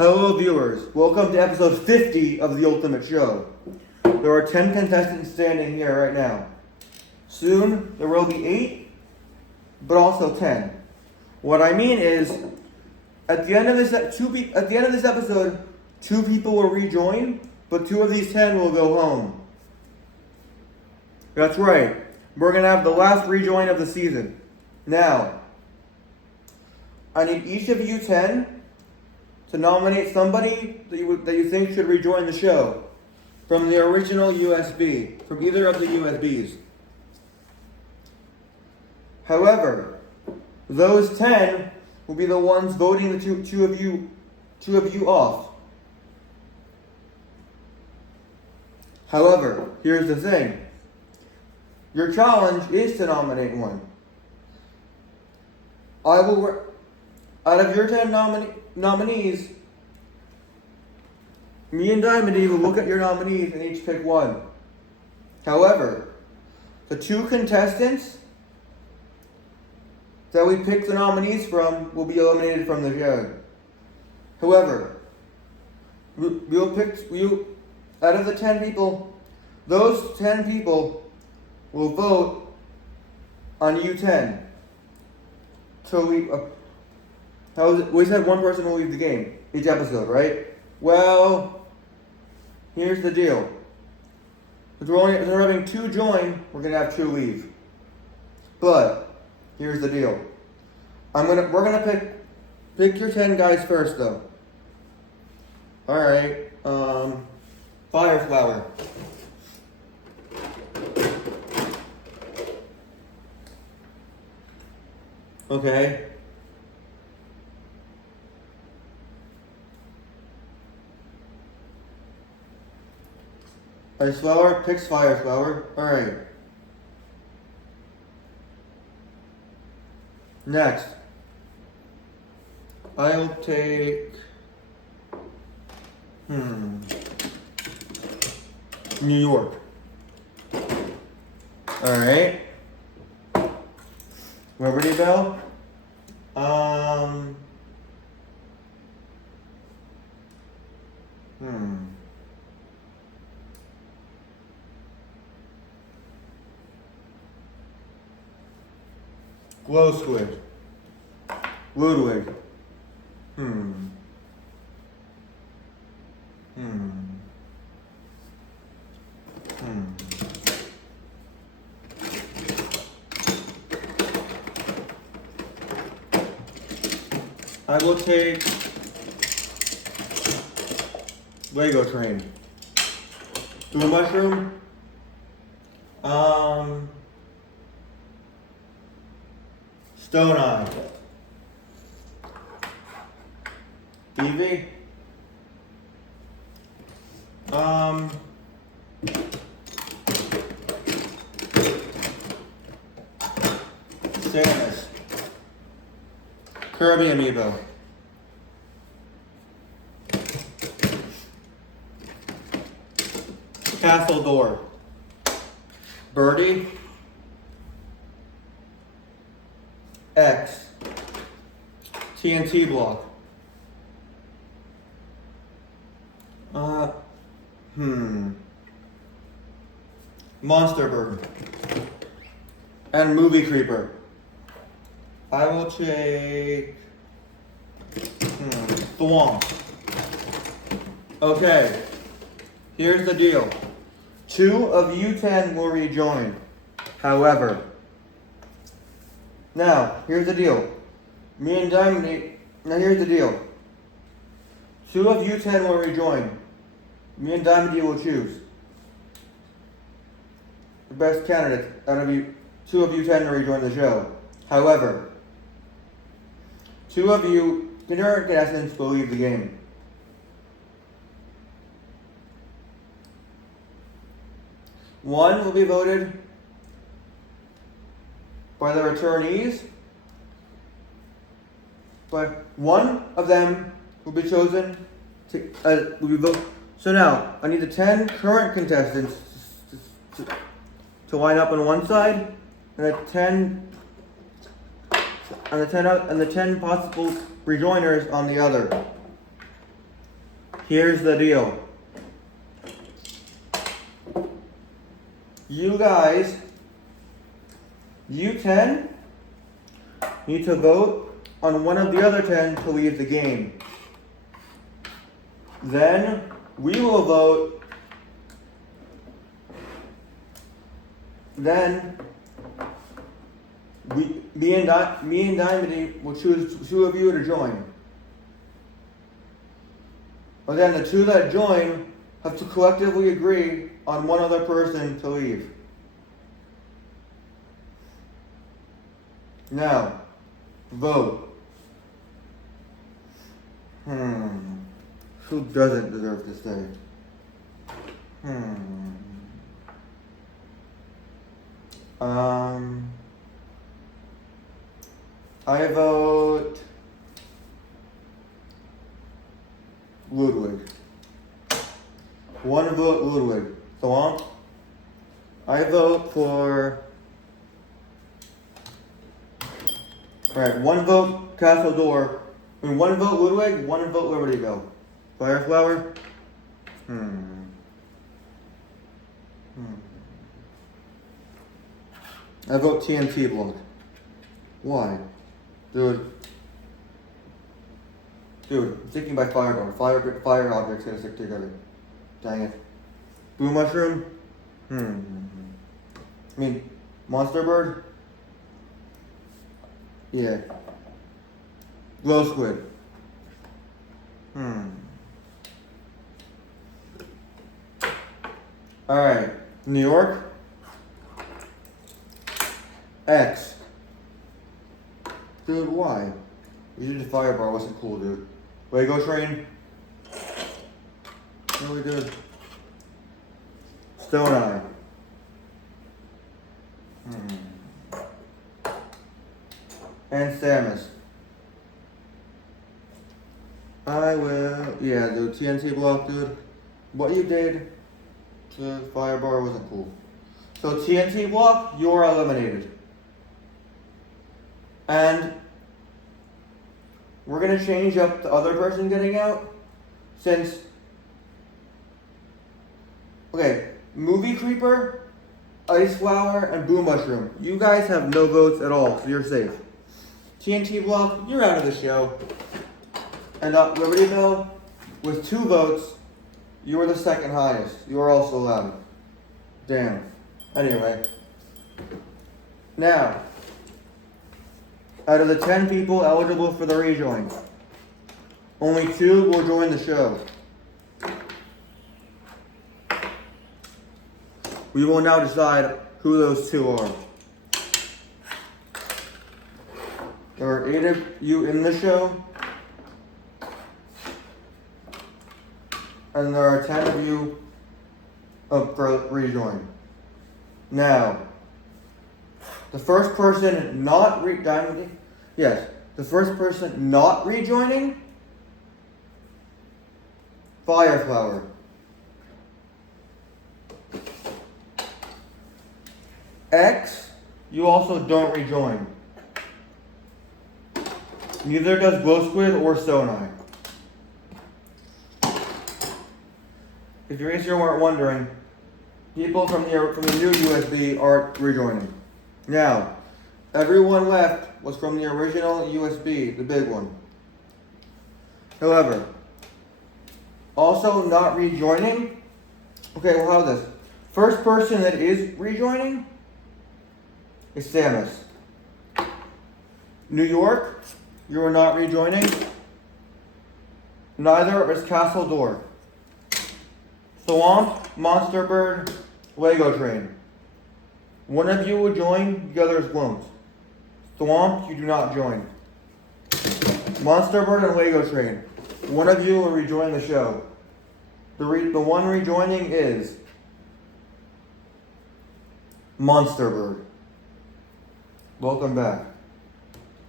Hello viewers, welcome to episode 50 of The Ultimate Show. There are 10 contestants standing here right now. Soon there will be 8, but also 10. What I mean is, at the end of this episode, 2 people will rejoin, but 2 of these 10 will go home. That's right, we're going to have the last rejoin of the season. Now, I need each of you 10 to nominate somebody that you think should rejoin the show from the original USB, from either of the USBs. However, those 10 will be the ones voting the two of you off. However, here's the thing. Your challenge is to nominate one. Out of your 10 nominees, me and Diamond will look at your nominees and each pick one. However, the 2 contestants that we pick the nominees from will be eliminated from the show. However, out of the 10 people, those 10 people will vote on you 10. So we said one person will leave the game each episode, right? Well, here's the deal. If we're having 2 join, we're gonna have 2 leave. But here's the deal. We're gonna pick your 10 guys first, though. All right. Fire flower. Okay. Ice flower picks fire flower. Alright. Next. I'll take New York. Alright. Liberty Bell. Glow squid. Ludwig. I will take Lego train. Blue mushroom. Stone eye. Evie. Samus. Kirby amiibo. Castle door. Birdie. X. TNT block. Monster bird. And movie creeper. I will take Thwomp. Okay. Here's the deal. 2 of you 10 will rejoin. However, now, here's the deal. Me and Diamond. Now, here's the deal. 2 of you 10 will rejoin. Me and Diamond will choose the best candidate out of you. 2 of you 10 to rejoin the show. However, 2 of you contestants will leave the game. One will be voted by the returnees, but one of them will be chosen to will be vote. So now I need the 10 current contestants to line up on one side, and the 10 and the 10 possible rejoiners on the other. Here's the deal. You guys, you 10, need to vote on one of the other 10 to leave the game. Then we will vote. Then me and Diamond will choose 2 of you to join. And then the 2 that join have to collectively agree on one other person to leave. Now, vote. Who doesn't deserve to stay? I vote Ludwig. 1 vote Ludwig. So on. I vote for. Alright, 1 vote Castle Door. 1 vote Ludwig, 1 vote Libertyville. Fireflower? I vote TNT block. Why? Dude, I'm sticking by Fireball. Fire objects gotta stick together. Dang it. Blue Mushroom? I mean, Monster Bird? Yeah. Glow Squid. Alright. New York? X. Dude, why? You did the Firebar, wasn't cool, dude. Lego Train? Really good. Stone Eye. And Samus. I will, yeah, dude, TNT block, dude. What you did to Firebar wasn't cool. So TNT block, you're eliminated. And we're gonna change up the other person getting out, since, okay, Movie Creeper, Ice Flower, and Boo Mushroom. You guys have no votes at all, so you're safe. TNT block, you're out of the show. And Libertyville, with 2 votes, you were the 2nd highest. You are also allowed. Damn. Anyway. Now, out of the 10 people eligible for the rejoin, only 2 will join the show. We will now decide who those 2 are. There are 8 of you in the show, and there are 10 of you up for rejoin. Now, the first person not rejoining, Fireflower. X, you also don't rejoin. Neither does Glow Squid or Stone Eye. If you weren't wondering, people from the new USB are rejoining. Now, everyone left was from the original USB, the big one. However, also not rejoining. Okay, well, how this? First person that is rejoining is Samus. New York, you are not rejoining. Neither is Castle Door. Swamp, Monster Bird, Lego Train. One of you will join, the others won't. Swamp, you do not join. Monster Bird and Lego Train. One of you will rejoin the show. The one rejoining is Monster Bird. Welcome back.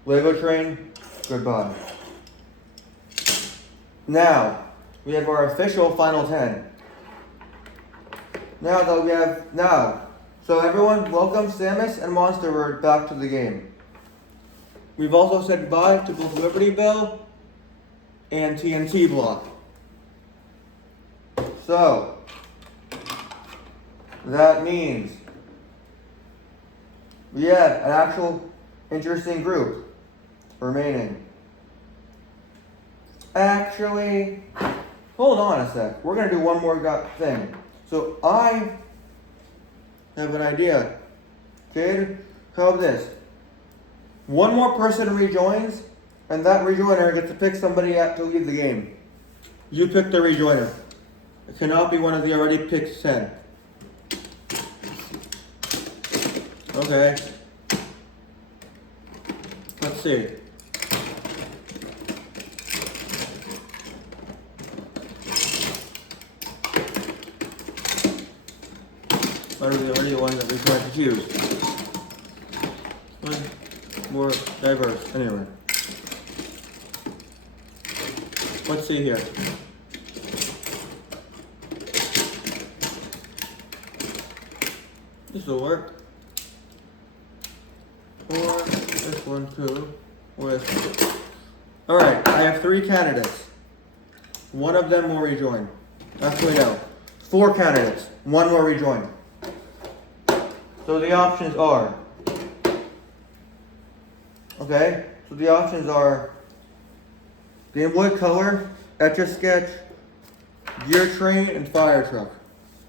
Lego Train, goodbye. Now, we have our official final 10. So everyone, welcome Samus and Monster Bird back to the game. We've also said goodbye to both Libertyville and TNT Block. So that means we have an actual interesting group remaining. Actually, hold on a sec. We're going to do one more thing. So I have an idea. Kid, how about this? One more person rejoins, and that rejoiner gets to pick somebody out to leave the game. You pick the rejoiner. It cannot be one of the already picked 10. Okay. Let's see. What are the already ones that we tried to choose? One more diverse. Anyway. Let's see here. This will work. Or this one too. With. Alright, I have 3 candidates. One of them will rejoin. Actually, no. 4 candidates. One will rejoin. So the options are. Okay, so the options are Game Boy Color, Etch-a-Sketch, Gear Train, and Fire Truck.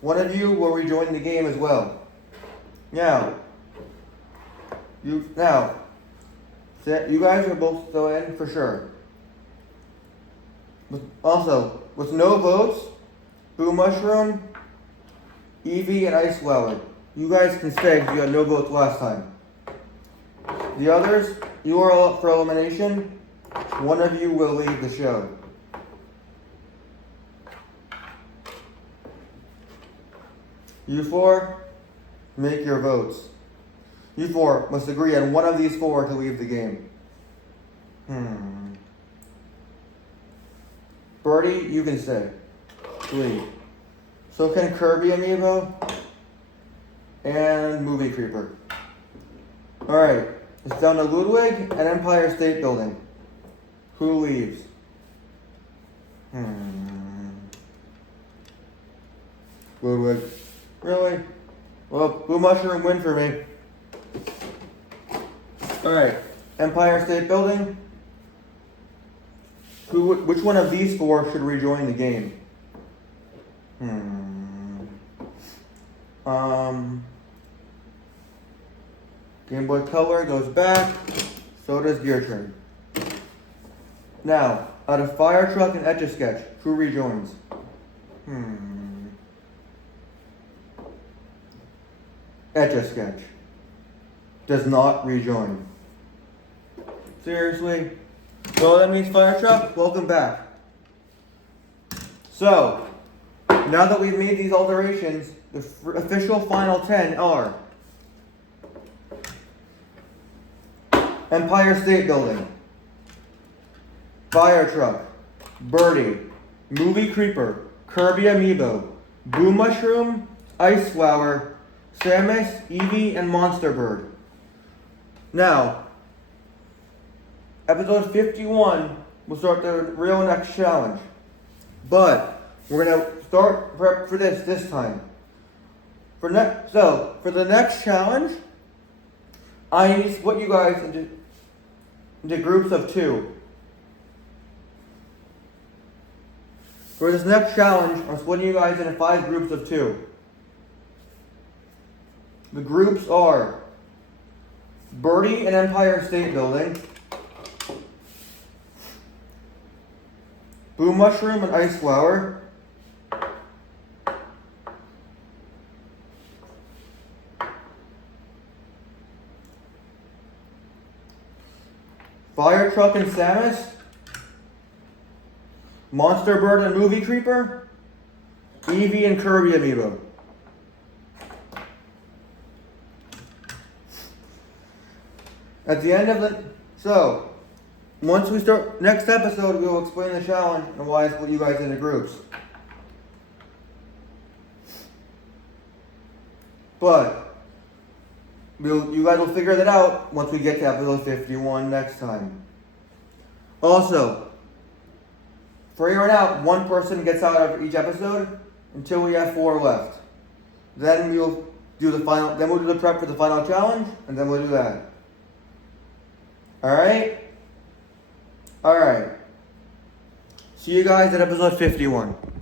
One of you will rejoin the game as well. Now, you guys are both still in for sure. Also, with no votes, Boo Mushroom, Eevee, and Ice Flower. You guys can stay because you had no votes last time. The others, you are all up for elimination. One of you will leave the show. You 4, make your votes. You 4 must agree on one of these 4 to leave the game. Birdie, you can stay. Leave. So can Kirby Amiibo and Movie Creeper. Alright, it's down to Ludwig and Empire State Building. Who leaves? Ludwig. Really? Well, Blue Mushroom win for me. Alright, Empire State Building. Which one of these 4 should rejoin the game? Game Boy Color goes back. So does Gear Train. Now, out of Fire Truck and Etch-a-Sketch, who rejoins? Etch-a-Sketch does not rejoin. Seriously? So that means Fire Truck, welcome back. So, now that we've made these alterations, the official final 10 are Empire State Building, Fire Truck, Birdie, Movie Creeper, Kirby Amiibo, Boo Mushroom, Ice Flower, Samus, Eevee, and Monster Bird. Now, episode 51 will start the real next challenge. But we're gonna start prep for this time. For the next challenge, I need to split you guys into groups of 2. For this next challenge, I'm splitting you guys into 5 groups of 2. The groups are Birdie and Empire State Building, Boo Mushroom and Ice Flower, Fire Truck and Samus, Monster Bird and Movie Creeper, Eevee and Kirby Amiibo. At the end of once we start next episode, we will explain the challenge and why I split you guys into groups. But you guys will figure that out once we get to episode 51 next time. Also, for here on out, one person gets out of each episode. until we have 4 left. Then we'll do the final. Then we'll do the prep for the final challenge, and then we'll do that. All right. All right. See you guys at episode 51.